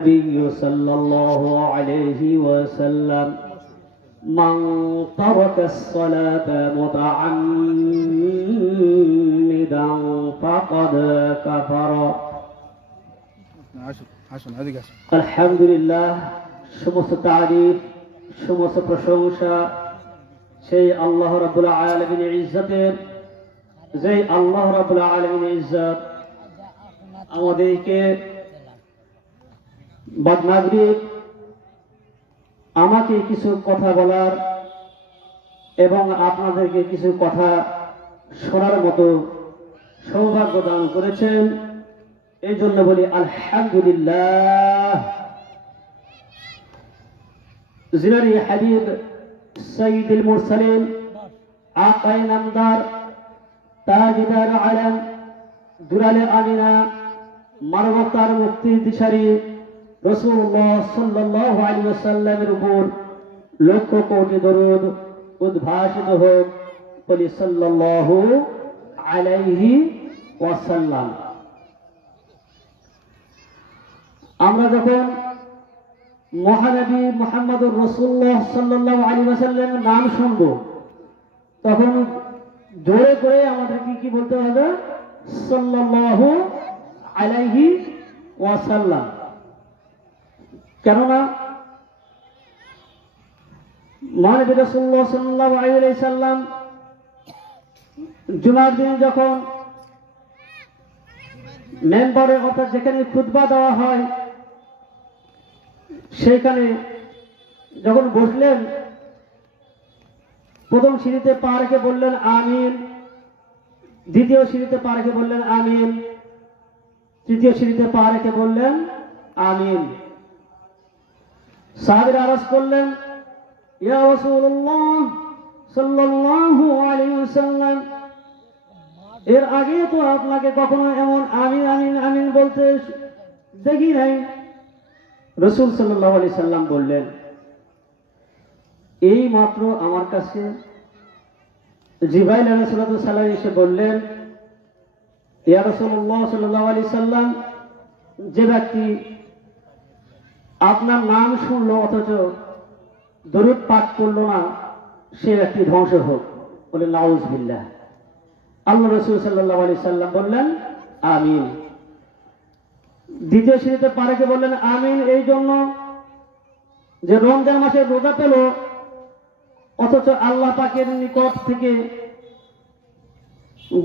النبي صلى الله عليه وسلم من ترك الصلاة متعمدا فقد كفر الحمد لله সমস্ত তারিফ সমস্ত প্রশংসা সেই আল্লাহ রাব্বুল আলামিনের ইজ্জতের যে আল্লাহ রাব্বুল আলামিনের ইজ্জত আমাদেরকে বাদ-মাগরিব আমাকে কিছু কথা বলার এবং আপনাদেরকে কিছু কথা শোনার মতো সৌভাগ্য দান করেছেন। এই জন্য বলি আলহামদুলিল্লাহ। জিনারি হাবিব সৈয়দুল মুরসালিন আকায়ে নামদার তাজদার আলম দুলালে আমিনা মানবতার মুক্তি দিশারি রাসূলুল্লাহ সাল্লাল্লাহু আলাইহি ওয়াসাল্লামের উপর লক্ষ কোটি দরুদ উদ্ভাসিত হোক। বলি সাল্লাল্লাহু আলাইহি ওয়াসাল্লাম। আমরা যখন মহানবী মুহাম্মদুর রাসূলুল্লাহ সাল্লাল্লাহু আলাইহি ওয়াসাল্লামের নাম শুনব তখন জোরে করে আমাদেরকে কি বলতে হবে? সাল্লাল্লাহু আলাইহি ওয়াসাল্লাম। কেননা মহানবী রাসূলুল্লাহ সাল্লাল্লাহু আলাইহি ওয়াসাল্লাম জুমার দিন যখন মেম্বারে অর্থাৎ যেখানে খুতবা দেওয়া হয় সেখানে যখন বসলেন প্রথম সিঁড়িতে পা রেখে বললেন আমিন, দ্বিতীয় সিঁড়িতে পা রেখে বললেন আমিন, তৃতীয় সিঁড়িতে পা রেখে বললেন আমিন। সাহাবীরা আরজ করলেন ইয়া রাসূলুল্লাহ সাল্লাল্লাহু আলাইহি ওয়াসাল্লাম, এর আগে তো আপনাকে কখনো এমন আমিন আমিন আমিন বলতে দেখি নাই। রাসূল সাল্লাল্লাহু আলাইহি সাল্লাম বললেন এই মাত্র আমার কাছে জিবরাইল আলাইহিস সালাম এসে বললেন ইয়া রাসূলুল্লাহ সাল্লাল্লাহু আলাইহি সাল্লাম, যে ব্যক্তি আপনার নাম শুনলো অথচ দরুদ পাঠ করলো না সে ব্যক্তি ধ্বংস হোক। বলে নাউযুবিল্লাহ। আল্লাহ রাসূল সাল্লাল্লাহু আলাইহি সাল্লাম বললেন আমিন। দ্বিতীয় সিঁড়িতে পা রেখে বললেন আমিন এই জন্য যে রমজান মাসে রোজা পেল অথচ আল্লাহ পাকের নিকট থেকে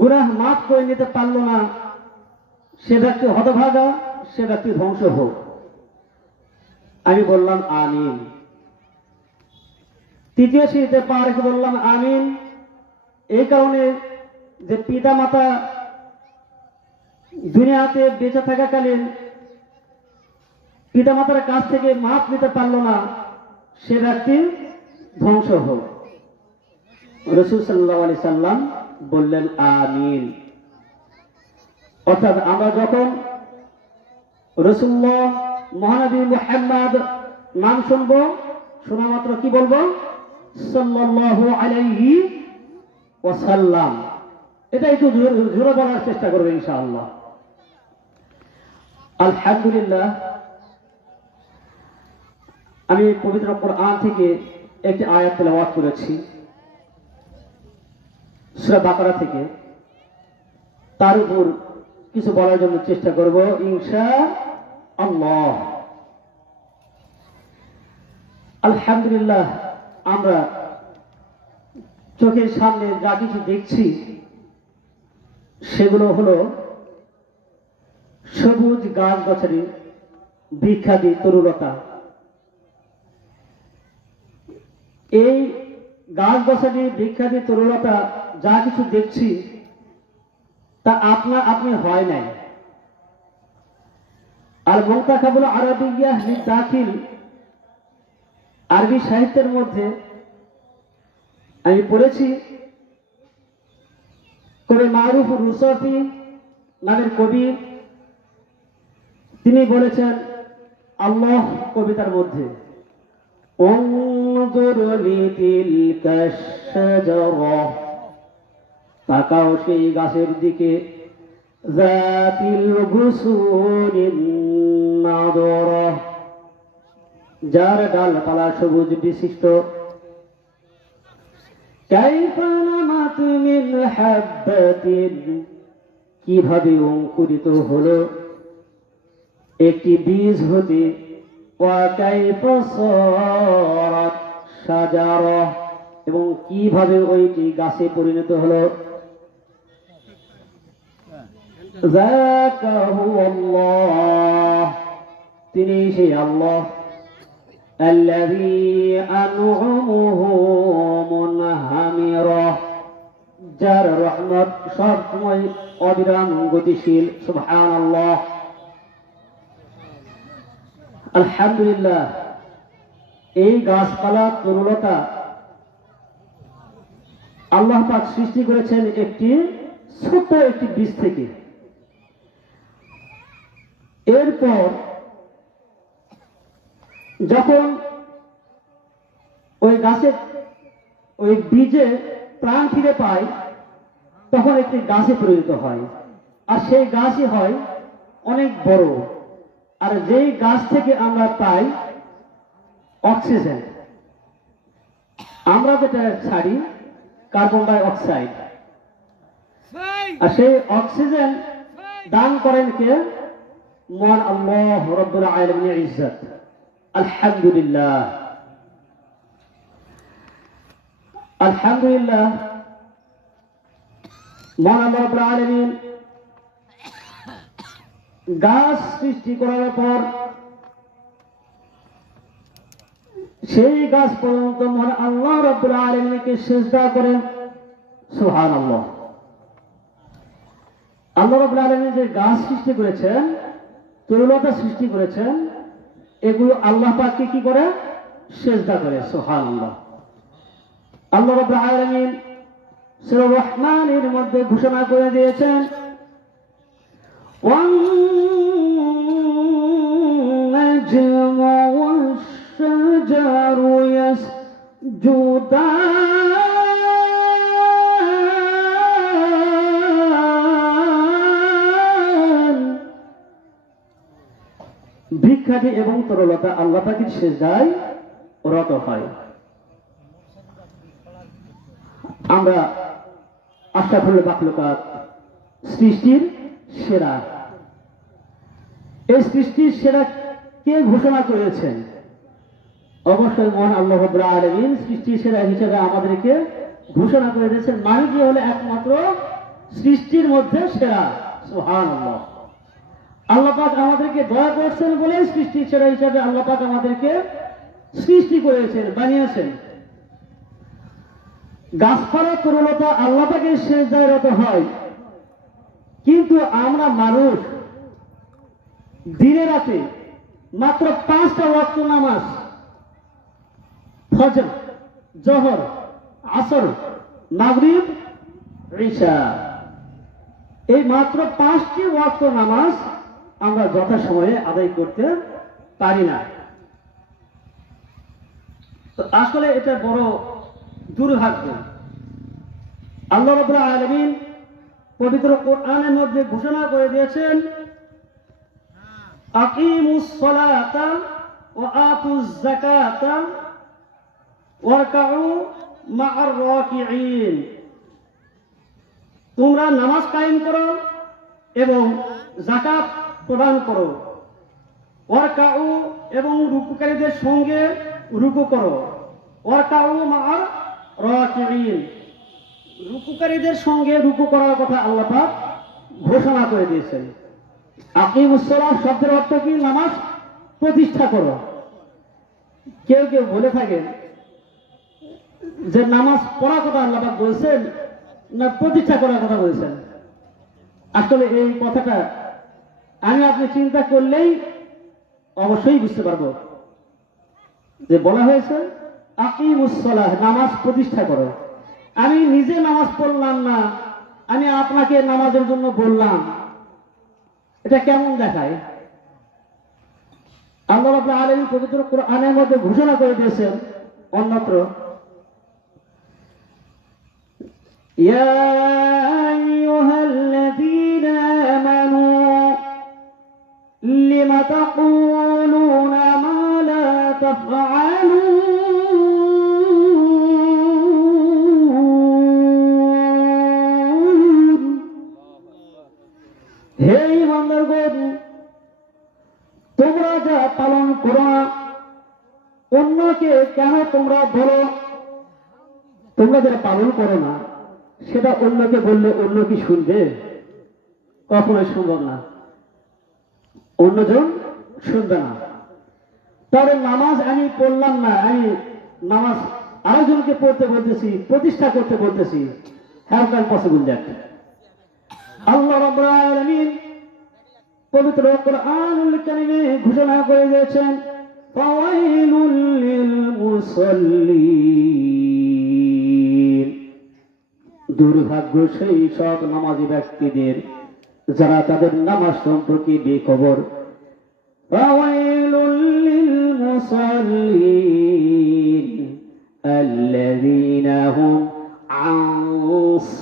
গুনাহ মাফ করে নিতে পারল না, সে ব্যক্তি হতভাগা, সে ব্যক্তি ধ্বংস হোক। আমি বললাম আমিন। তৃতীয় সিঁড়িতে পা রেখে বললাম আমিন এই কারণে যে পিতা মাতা দুনিয়াতে বেঁচে থাকাকালীন পিতা মাতার কাছ থেকে মাফ নিতে পারল না, সে ব্যক্তি ধ্বংস হোক। রাসূল সাল্লাল্লাহু আলাইহি সাল্লাম বললেন আমিন। অর্থাৎ আমরা যখন রাসূলুল্লাহ মহানবী মুহাম্মদ নাম শুনবো শোনা মাত্র কি বলবো? সাল্লাল্লাহু আলাইহি ওয়াসাল্লাম। এটা একটু জোরে বলার চেষ্টা করবে ইনশাআল্লাহ। আলহামদুলিল্লাহ। আমি পবিত্র কোরআন থেকে একটি আয়াত তেলাওয়াত করেছি সূরা বাকারা থেকে, তার উপর কিছু বলার জন্য চেষ্টা করব ইনশাআল্লাহ। আলহামদুলিল্লাহ। আমরা চোখের সামনে যা কিছু দেখছি সেগুলো হলো সবুজ গাছ গাছালি, বৃক্ষাদি, তরুলতা। এই গাছ গাছালি, বৃক্ষাদি, তরুলতা যা কিছু দেখছি তা আপনা আপনি হয় নাই। আর মুনতাখাবুল আরাবিয়্যাহ লিদ-দাখিল আরবি সাহিত্যের মধ্যে আমি পড়েছি কবি মারুফ রুসাফি নামের কবি তিনি বলেছেন আল্লাহ কবিতার মধ্যে উনজুর লিতিলকা শাজারা, তাকাও সেই গাছের দিকে যাতিল গুসুনিন নাদরা, যার ডালপালা সবুজ বিশিষ্ট। কাইফা নামাত মিন হাব্বাতিন, কিভাবে অঙ্কুরিত হলো একটি বীজ হতে। ওয়া কাইফা সারাত শাজারা, এবং কিভাবে ওইটি গাছে পরিণত হলো। যাকা হুয়াল্লাহ, তিনি সেই আল্লাহ। আল্লাযী আন'আমুহু মুনহামিরা, যার রহমত সবসময় অবিরাম গতিশীল। সুবহানাল্লাহ। আলহামদুলিল্লাহ। এই গাছপালা তরুলতা আল্লাহ পাক সৃষ্টি করেছেন একটি ছোট্ট একটি বীজ থেকে। এরপর যখন ওই গাছের ওই বীজে প্রাণ ফিরে পায়, তখন একটি গাছে পরিণত হয়, আর সেই গাছই হয় অনেক বড়। আর যেই গাছ থেকে আমরা পাই অক্সিজেন, আমরা যেটা ছাড়ি কার্বন ডাই অক্সাইড, আর সেই অক্সিজেন দান করেন কে? মহান আল্লাহ রাব্বুল আলামিনের ইজ্জত। আলহামদুলিল্লাহ। আলহামদুলিল্লাহ। মহান আল্লাহ রাব্বুল আলামিন গাছ সৃষ্টি করার পর সেই গাছ পর্যন্ত মহান আল্লাহ রাব্বুল আলামিনকে সিজদা করেন। সুবহানাল্লাহ। আল্লাহ রাব্বুল আলামিন যে গাছ সৃষ্টি করেছেন, তরুলতা সৃষ্টি করেছেন, এগুলো আল্লাহ পাককে কি করে? সিজদা করে। সুবহানাল্লাহ। আল্লাহ রাব্বুল আলামিন সূরা রহমানের মধ্যে ঘোষণা করে দিয়েছেন, ওয়ান নাজমু ওয়াশ-শাজারু ইয়াসজুদান। বৃক্ষাদি এবং তরলতা আল্লাহ পাকের সিজদায় রত হয়। আমরা আশরাফুল মাখলুকাত, সৃষ্টির সেরা। এই সৃষ্টির সেরা কে ঘোষণা করেছেন? অবশ্যই মহান আল্লাহ রাব্বুল আলামিন সৃষ্টির সেরা হিসেবে আমাদেরকে ঘোষণা করে দিয়েছেন। মানে কি হলে একমাত্র সৃষ্টির মধ্যে সেরা। সুবহানাল্লাহ। আল্লাহ পাক আমাদেরকে দয়া করছেন বলে সৃষ্টির সেরা হিসেবে আল্লাহ পাক আমাদেরকে সৃষ্টি করেছেন, বানিয়েছেন। গাছপালা তরুলতা আল্লাহ পাকের সিজদায় রত হয়, কিন্তু আমরা মানুষ দিনে রাতে মাত্র 5টা ওয়াক্ত নামাজ, ফজর, জোহর, আসর, মাগরিব, ইশা, এই মাত্র 5টি ওয়াক্ত নামাজ আমরা যথাসময়ে আদায় করতে পারি না। তো আসলে এটা বড় দুর্ভাগ্য। আল্লাহ রাব্বুল আলামিন পবিত্র কোরআনের মধ্যে ঘোষণা করে দিয়েছেন, আকিমুস সালাতা ওয়া আতুজ যাকাতা ওয়ারকাউ মা'আর রাকিঈন। তোমরা নামাজ কায়েম করো এবং যাকাত প্রদান করো। ওয়ারকাউ, এবং রুকুকারীদের সঙ্গে রুকু করো। ওয়ারকাউ মা'আর রাকিঈন, রুকুকারীদের সঙ্গে রুকু করার কথা আল্লাহ পাক ঘোষণা করে দিয়েছেন। আকিমুস সালাহ শব্দের অর্থ কি? নামাজ প্রতিষ্ঠা করো। কেউ কেউ বলে থাকেন যে নামাজ পড়ার কথা আল্লাহ পাক বলছেন না প্রতিষ্ঠা করার কথা বলছেন। আসলে এই কথাটা আমি আপনি চিন্তা করলেই অবশ্যই বুঝতে পারবো যে বলা হয়েছে আকিমুস সালাহ, নামাজ প্রতিষ্ঠা করো। আমি নিজে নামাজ পড়লাম না, আমি আপনাকে নামাজের জন্য বললাম, এটা কেমন দেখায়? আল্লাহ রাব্বুল আলামিন পবিত্র কোরআনের মধ্যে ঘোষণা করে দিয়েছেন অন্যত্র, ইয়া আইয়ুহাল্লাযীনা আমানু লিমা তাকুলুনা মা লা تفعلون হে ইমানদারগণ তোমরা যা পালন করো না অন্যকে কেন তোমরা বলো তোমরা যারা পালন করো না সেটা অন্যকে বললে অন্য কি শুনবে কখনোই সম্ভব না অন্যজন শুনবে না তবে নামাজ আমি পড়লাম না আমি নামাজ আরেকজনকে পড়তে বলতেছি প্রতিষ্ঠা করতে বলতেছি হ্যাভ ক্যান পসিবল দ্যাট আল্লাহ রাব্বুল আলামিন পবিত্র কোরআনুল কারীমে ঘোষণা করে দিয়েছেন ফাওয়াইলুল লিল মুসাল্লিন দুর্ভাগ্য সেই সব নামাজি ব্যক্তিদের যারা তাদের নামাজ সম্পর্কে বেখবর ফাওয়াইলুল লিল মুসাল্লিন আল্লাযীনা হুম আন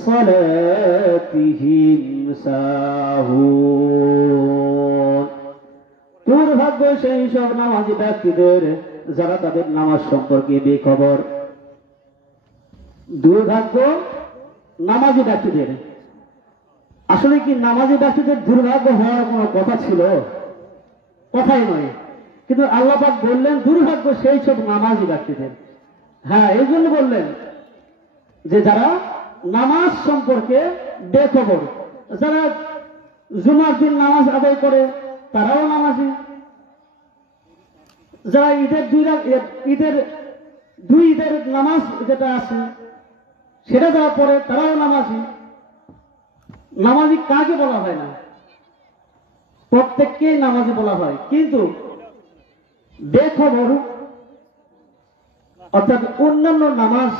সালাতিহিম সাহুন দুর্ভাগ্য সেই সব নামাজি ব্যক্তিদের যারা তাদের নামাজ সম্পর্কে বেখবর দুর্ভাগ্য নামাজি ব্যক্তিদের আসলে কি নামাজি ব্যক্তিদের দুর্ভাগ্য হওয়ার কোনো কথা ছিল কথাই নয় কিন্তু আল্লাহ পাক বললেন দুর্ভাগ্য সেই সব নামাজি ব্যক্তিদের হ্যাঁ এই জন্য বললেন যে যারা নামাজ সম্পর্কে বেখবর যারা জুমার দিন নামাজ আদায় করে তারাও নামাজি যারা ঈদের নামাজ যেটা আছে সেটা যারা পড়ে তারাও নামাজি নামাজি কাকে বলা হয় না প্রত্যেককেই নামাজি বলা হয় কিন্তু বেখবর অর্থাৎ অন্যান্য নামাজ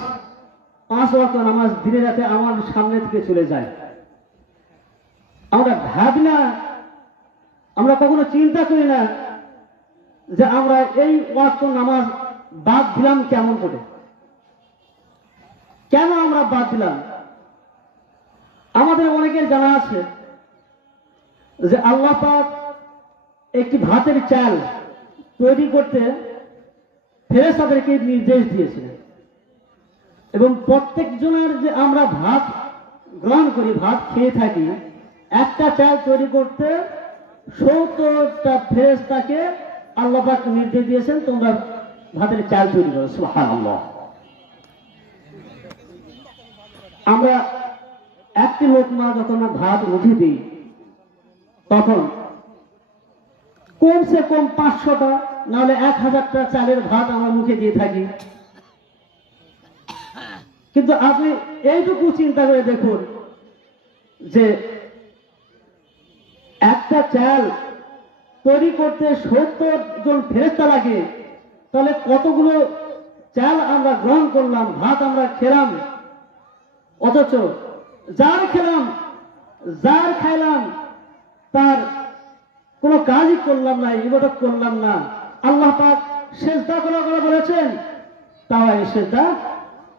5 ওয়াক্ত নামাজ দিনে রাতে আমার সামনে থেকে চলে যায় আমরা ভাবি না আমরা কখনো চিন্তা করি না যে আমরা এই ওয়াক্ত নামাজ বাদ দিলাম কেমন করে কেন আমরা বাদ দিলাম আমাদের অনেকের জানা আছে যে আল্লাহ পাক একটি ভাতের চাল তৈরি করতে ফেরেশতাদেরকে নির্দেশ দিয়েছিলেন এবং প্রত্যেক জনের যে আমরা ভাত গ্রহণ করি ভাত খেয়ে থাকি একটা চাল তৈরি করতে 70টা ফেরেশতাকে আল্লাহ পাক নির্দেশ দিয়েছেন তোমরা ভাতের চাল তৈরি করো সুবহানাল্লাহ আমরা একটি লোকমা যখন ভাত মুখে দিই তখন কমসে কম 500টা নাহলে 1000টা চালের ভাত আমরা মুখে দিয়ে থাকি কিন্তু আপনি এইটুকু চিন্তা করে দেখুন যে একটা চাল তৈরি করতে 70 জন ফেরেশতা লাগে তাহলে কতগুলো চাল আমরা গ্রহণ করলাম ভাত আমরা খেলাম অথচ যার খাইলাম তার কোনো কাজই করলাম না ইবাদত করলাম না আল্লাহ পাক সিজদা করার কথা বলেছেন তাও এই সিজদা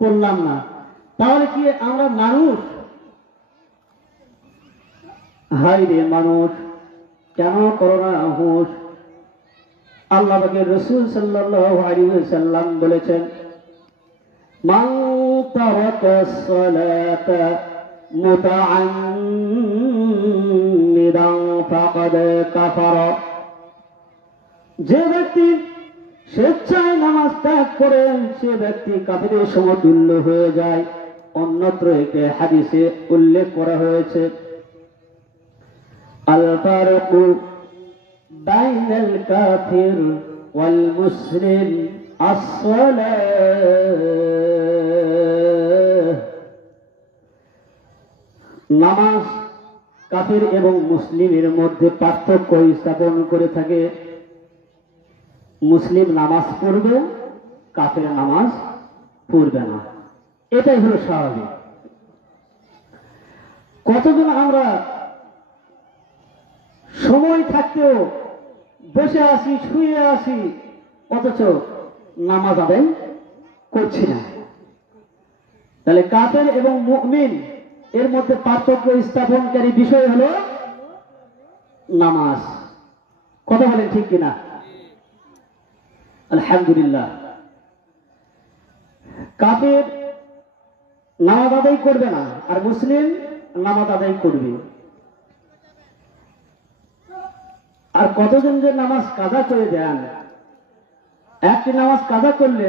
করলাম না তাহলে কি আমরা মানুষ হাই রে মানুষ কেন করোনা হুঁশ আল্লাহ পাকের রাসূল সাল্লাল্লাহু আলাইহি ওয়াসাল্লাম বলেছেন মান তারাকাস সালাতা মুতাআম্মিদান ফাকাদ কাফারা যে ব্যক্তি স্বেচ্ছায় নামাজ ত্যাগ করে সে ব্যক্তি কাফিরের সমতুল্য হয়ে যায় অন্যত্র একটি হাদিসে উল্লেখ করা হয়েছে আল ফারকু বাইনাল কাফির ওয়াল মুসলিম as-সালাহ নামাজ কাফির এবং মুসলিমের মধ্যে পার্থক্য স্থাপন করে থাকে মুসলিম নামাজ পড়বে কাফের নামাজ পড়বে না এটাই হলো স্বাভাবিক কতদিন আমরা সময় থাকতেও বসে আছি শুয়ে আছি অথচ নামাজ আদায় করছি না তাহলে কাফের এবং মুমিন এর মধ্যে পার্থক্য স্থাপনকারী বিষয় হলো নামাজ কথা বলেন ঠিক কিনা আলহামদুলিল্লাহ, কাফের নামাজ আদায় করবে না, আর মুসলিম নামাজ আদায় করবে। আর কতজন যে নামাজ কাজা করে দেন, একটি নামাজ কাজা করলে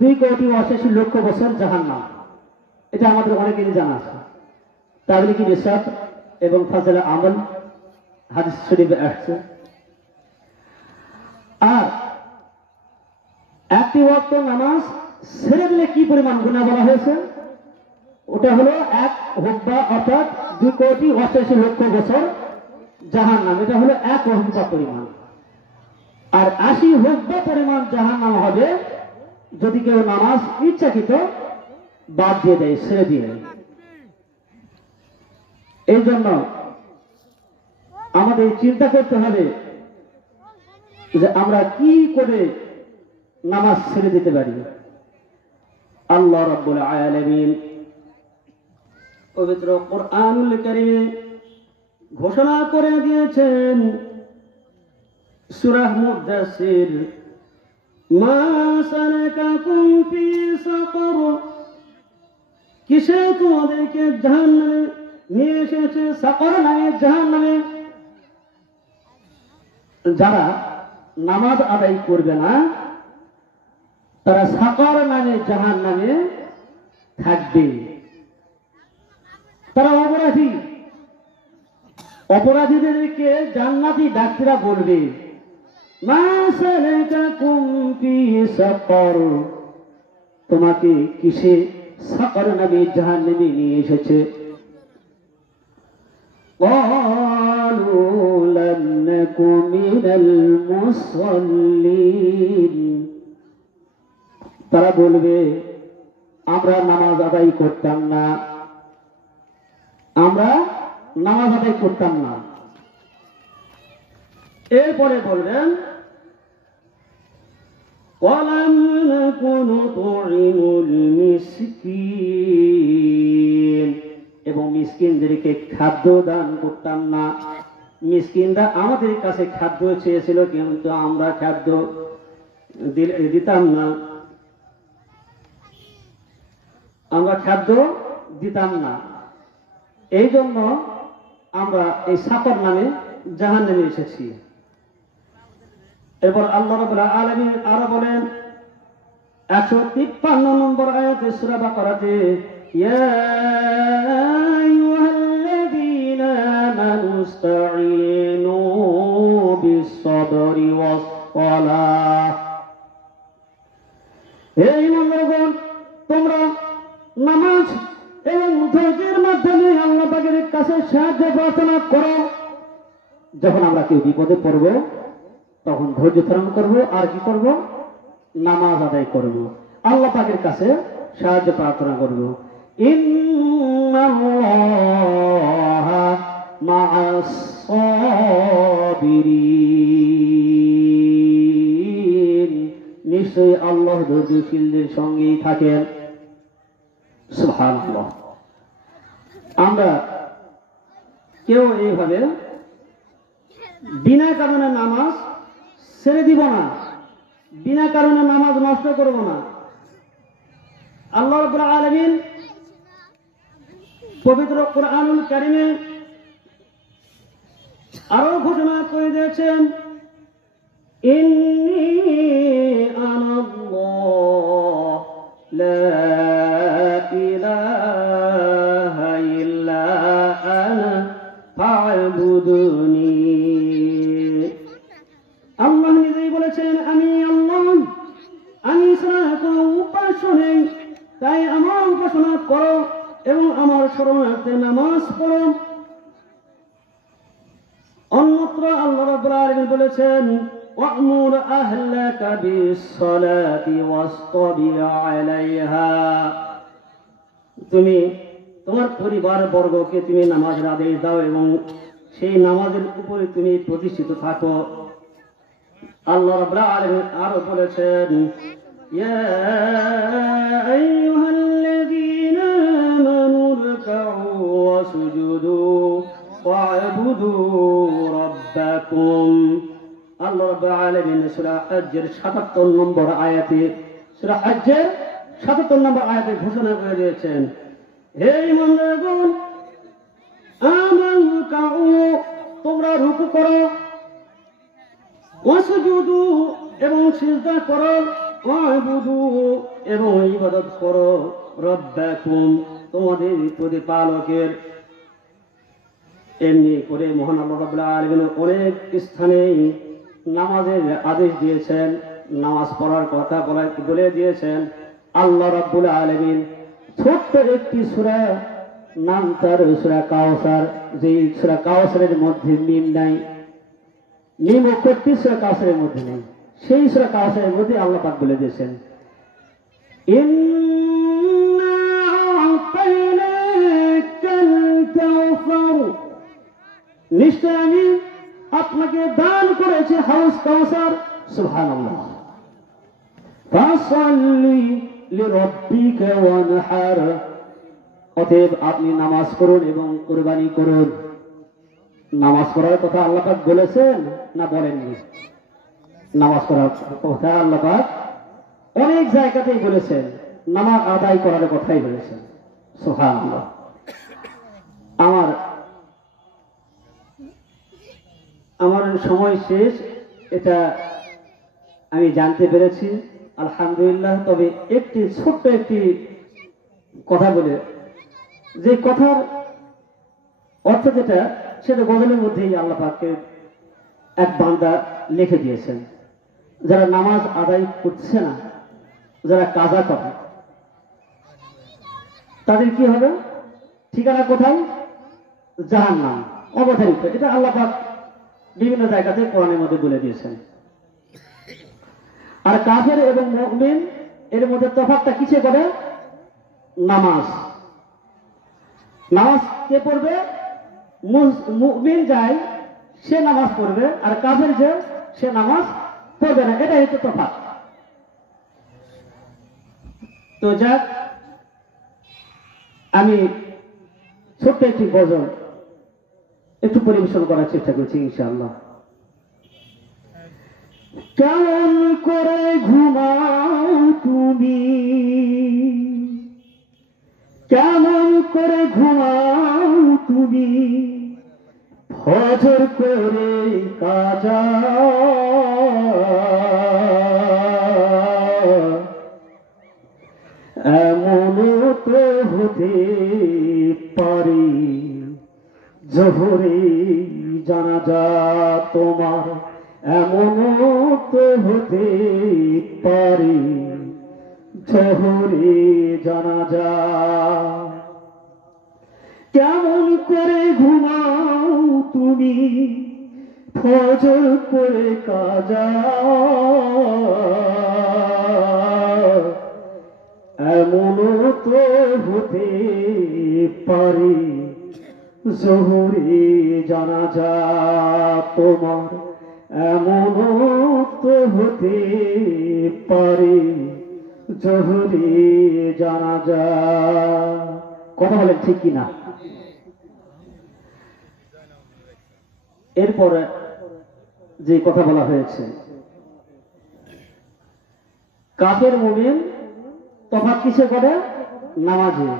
2,88,00,000 বছর জাহান্নাম। এটা আমাদের অনেকেরই জানা আছে। তাবলীগী নিসাব এবং ফাজলে আমল হাদিস শরীফে আসছে। আর একটি ওয়াক্ত নামাজ ছেড়ে দিলে কি পরিমাণ গুনাহ বলা হয়েছে? ওটা হলো 1 হুব্বা, অর্থাৎ 2,88,00,000 বছর জাহান্নাম। এটা হলো 1 হুব্বা পরিমাণ। আর 80 হুব্বা পরিমাণ জাহান্নাম হবে যদি কেউ নামাজ ইচ্ছাকৃত বাদ দিয়ে দেয়, ছেড়ে দিয়ে দেয়। এই জন্য আমাদের চিন্তা করতে হবে যে আমরা কি করে নামাজ ছেড়ে দিতে পারি। আল্লাহ রাব্বুল আলামিন পবিত্র কোরআনুল কারীমে ঘোষণা করে দিয়েছেন, সূরা মুদ্দাসির, মা সালাকাকুম ফি সাকর, কিসে তোমাদেরকে জাহান্নামে নিয়ে এসেছে? সাকর নামে জাহান্নামে। যারা নামাজ আদায় করবে না তারা সাকর নামে জাহান্নামে থাকবে। তারা অপরাধী। অপরাধীদেরকে জান্নাতি ডাক্তাররা বলবে, মা সালাকাকুম ফি সাকর, তোমাকে কিসে সাকর নামে জাহান্নামে নিয়ে এসেছে? ক্বালু লাম নাকু মিনাল মুসাল্লিন, তারা বলবে আমরা নামাজ আদায় করতাম না, আমরা নামাজ আদায় করতাম না। এরপরে বলবেন ওয়ালাম নাকু নুতঈমুল মিসকিন, এবং মিসকিনদেরকে খাদ্য দান করতাম না। মিসকিনরা আমাদের কাছে খাদ্য চেয়েছিল, কিন্তু আমরা খাদ্য দিতাম না, আমরা খাদ্য দিতাম না। এই জন্য আমরা এই সাকর নামে জাহান্নামে এসেছি। এরপর আল্লাহ রাব্বুল আলামিন আরো বলেন 153 নম্বর আয়াতে সূরা বাকারাতে, ইয়া আইয়ুহাল্লাযীনা আমানু ইসতাঈনু বিস-সাবরি ওয়াস-সালাহ, হে ঈমানদারগণ, তোমরা নামাজ এবং ধৈর্যের মাধ্যমে আল্লাহ পাকের কাছে সাহায্য প্রার্থনা করো। যখন আমরা কেউ বিপদে পড়ব তখন ধৈর্য ধারণ করব, আর কি করব? নামাজ আদায় করব, আল্লাহ পাকের কাছে সাহায্য প্রার্থনা করব। ইন্নাল্লাহা মা'আস সাবিরিন, নিশ্চয়ই আল্লাহ ধৈর্যশীলদের সঙ্গেই থাকেন। সুবহানাল্লাহ। আমরা কেউ এইভাবে বিনা কারণে নামাজ ছেড়ে দিব না, বিনা কারণে নামাজ নষ্ট করব না। আল্লাহ রাব্বুল আলামিন পবিত্র কোরআনুল কারীমে আরো ঘোষণা করে দিয়েছেন, ইন্নী আনাল্লাহ লা ইলাহা ইল্লা আনা ফা'বুদুনি। আল্লাহ নিজেই বলেছেন, আমি আল্লাহ, আমি ছাড়া কোনো উপাস্য নেই, তাই আমার উপাসনা করো এবং আমার শরণার্থে নামাজ পড়ো। অন্যত্র আল্লাহ রাব্বুল আলামিন বলেছেন, ওয়া'মুর আহলাকা বিস-সালাতি ওয়াসতাবির আলাইহা, তুমি তোমার পরিবার বর্গকে তুমি নামাজের আদেশ দাও এবং সেই নামাজের উপরে তুমি প্রতিষ্ঠিত থাকো। আল্লাহ রাব্বুল আলামিন আরো বলেছেন, ইয়া আইয়ুহাল্লাযীনা আমানু রুকউ ওয়াসজুদু ওয়া'বুদু রাব্বাকুম। আল্লাহ রাব্বুল আলামিন সূরা হজ্জের ৭৭ নম্বর আয়াতে সূরা হজ্জের ৭৭ নম্বর আয়াতে ঘোষণা করে দিয়েছেন, হে ঈমানদারগণ, আমানু কাউ, তোমরা রুকু করো, ওয়াসজুদু, এবং সিজদা করো, ওয়াবুদু, এবং ইবাদত করো, রব্বাকুম, তোমাদের প্রতিপালকের। এমনি করে মহান আল্লাহ রাব্বুল আলামিন অনেক স্থানে নামাজের আদেশ দিয়েছেন, নামাজ পড়ার কথা বলে দিয়েছেন। আল্লাহ রাব্বুল আলামিন ছোট্ট একটি সূরা, নাম তার সূরা কাউসার, যে সূরা কাউসারের মধ্যে মিম নাই, মিম অক্ষরটি সূরা কাউসারের মধ্যে নেই, সেই সূরা কাউসারের মধ্যে আল্লাহ পাক বলে দিয়েছেন, ইন্না আ'তাইনাকাল কাউসার, নিশ্চয় আমি আপনাকে দান করেছি হাউস কাউসার। সুবহানাল্লাহ। ফাসাল্লি লিরাব্বিকা ওয়ানহার, অতএব আপনি নামাজ পড়ুন এবং কুরবানি করুন। নামাজ পড়ার কথা আল্লাহ পাক বলেছেন না বলেননি? নামাজ পড়ার কথা আল্লাহ পাক অনেক জায়গাতেই বলেছেন, নামাজ আদায় করার কথাই বলেছেন। সুবহানাল্লাহ। আমার সময় শেষ, এটা আমি জানতে পেরেছি, আলহামদুলিল্লাহ। তবে একটি ছোট্ট একটি কথা বলে, যে কথার অর্থ যেটা, সেটা গজলের মধ্যেই আল্লাহ পাককে এক বান্দা লিখে দিয়েছেন। যারা নামাজ আদায় করছে না, যারা কাজা করে, তাদের কি হবে? ঠিকানা কোথায়? জাহান্নাম, অবধারিত। এটা আল্লাহ পাক বিভিন্ন জায়গাতে কোরআনের মধ্যে বলে দিয়েছেন। আর কাফের এবং মুমিন এর মধ্যে তফাৎটা কিসে করে? নামাজ। নামাজ কে পড়বে? মুমিন যায়, সে নামাজ পড়বে, আর কাফের যে, সে নামাজ পড়বে না। এটাই হচ্ছে তফাৎ। তো যাক, আমি ছোট্ট একটি গজল একটু পরিবেশন করার চেষ্টা করছি ইনশাআল্লাহ। কেমন করে ঘুমাও তুমি, কেমন করে ঘুমাও তুমি, ফজর করে কাজা, এমন তো হতে পারে জোহরে জানাজা তোমার, এমন তো হতে পারে জোহরে জানাজা। কেমন করে ঘুমাও তুমি, ফজর করে কাজা, এমন তো হতে পারে জোহরে জানাজা তোমার, এমন তো হতে পারে জোহরে জানাজা। কথা বলেন ঠিক কিনা? এরপরে যে কথা বলা হয়েছে, কাফের মুমিন তফাৎ কিসে করে? নামাজে।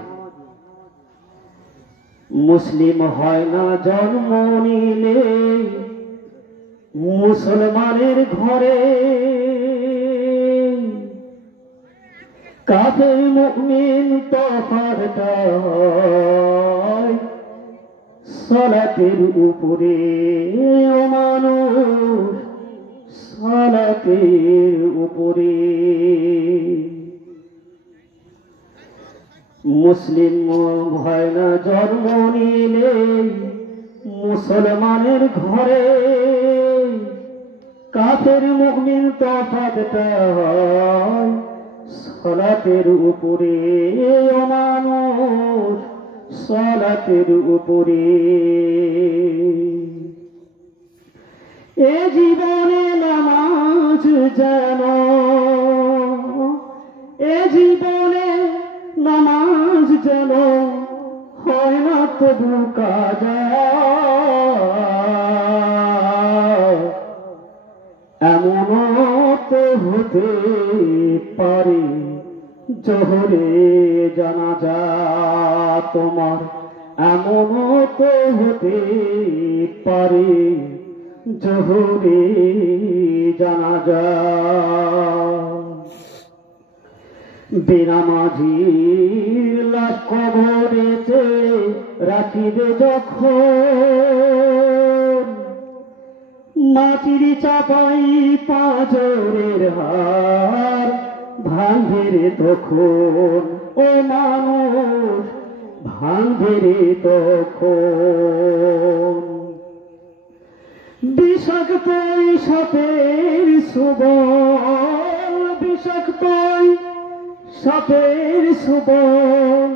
মুসলিম হয় না জন্ম নিলে মুসলমানের ঘরে, কাফের মুমিন তফাৎটা হয় সালাতের উপরে। ও মানুষ, সালাতের উপরে। মুসলিম হয় না জন্ম নিলে মুসলমানের ঘরে, কাফের মুমিন তফাৎটা হয় সালাতের উপরে। ও মানুষ, সালাতের উপরে। এ জীবনে নামাজ যেন, এ জীবনে নামাজ যেন হয় না তবু কাজা, হতে পারে জোহরে জানাজা তোমার, এমনও তো হতে পারে জোহরে জানাজা। বেনামাজির লাশ কবরেতে রাখিবে যখন, মাটির চাপাই পাঁজরের হার ভাঙবে রে তখন, ও মানুষ ভাঙবে রে তখন। বিষাক্ত সাপের সুবল, বিষাক্ত সাপের সুবল,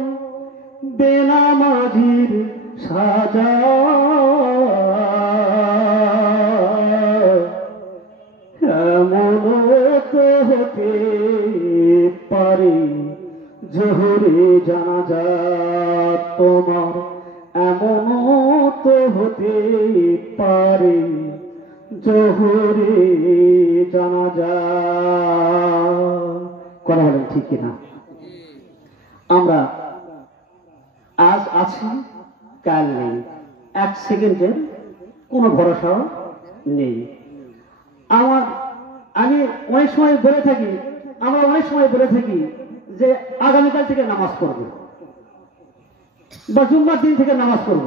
বেনামাজির সাজা। এমনও তো হতে পারে জোহরে জানাজা তোমার, এমনও তো হতে পারে জোহরে জানাজা। কথা বলেন ঠিক কিনা? আমরা আজ আছি, কাল নেই, এক সেকেন্ডের কোনো ভরসাও নেই। আমি অনেক সময় বলে থাকি, আমরা অনেক সময় বলে থাকি যে আগামীকাল থেকে নামাজ পড়ব বা জুম্মার দিন থেকে নামাজ পড়ব।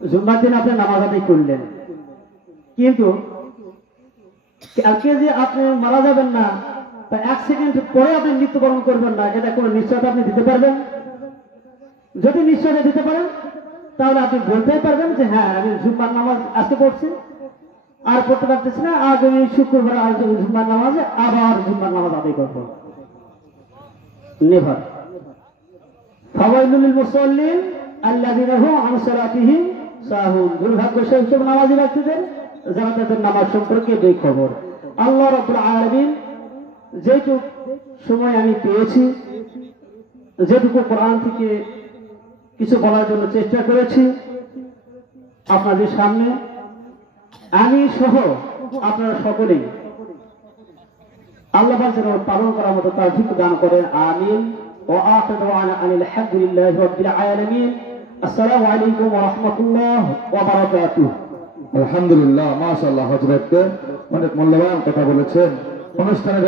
জুম্মার দিন আপনি নামাজ আদায় করলেন, কিন্তু আজকে যে আপনি মারা যাবেন না বা এক সেকেন্ড পরে আপনি মৃত্যুবরণ করবেন না, এটা কোনো নিশ্চয়তা আপনি দিতে পারবেন? যদি নিশ্চয়তা দিতে পারেন তাহলে আপনি বলতেই পারবেন যে হ্যাঁ আমি জুম্মার নামাজ আজকে পড়ছি, আর পড়তে পারতেছি না, আগামী শুক্রবার আজ জুম্মার নামাজে আবার জুম্মার নামাজ আদায় করব। নেভার। ফাওয়াইলুল মুসাল্লিন আল্লাযীনা হুম আন সালাতিহিম সাহুন। দুর্ভাগ্যশালী সব নামাজি ব্যক্তিদের যারা তাদের নামাজ সম্পর্কে বেখবর। আল্লাহ রাব্বুল আলামিন যেটুকু সময় আমি পেয়েছি, যেটুকু কোরআন থেকে কিছু বলার জন্য চেষ্টা করেছি আপনাদের সামনে, আমি সহ আপনারা সকলেই আল্লাহ যেন পালন করার মতো তৌফিক দান করেন। আমিন। ওয়া আখিরু দাওয়ানা আনিল হামদুলিল্লাহি রাব্বিল আলামিন। আসসালামু আলাইকুম ওয়া রাহমাতুল্লাহি ওয়া বারাকাতুহু। আলহামদুলিল্লাহ, মাশাআল্লাহ। হযরত অনেক মূল্যবান কথা বলেছেন। অনুষ্ঠানে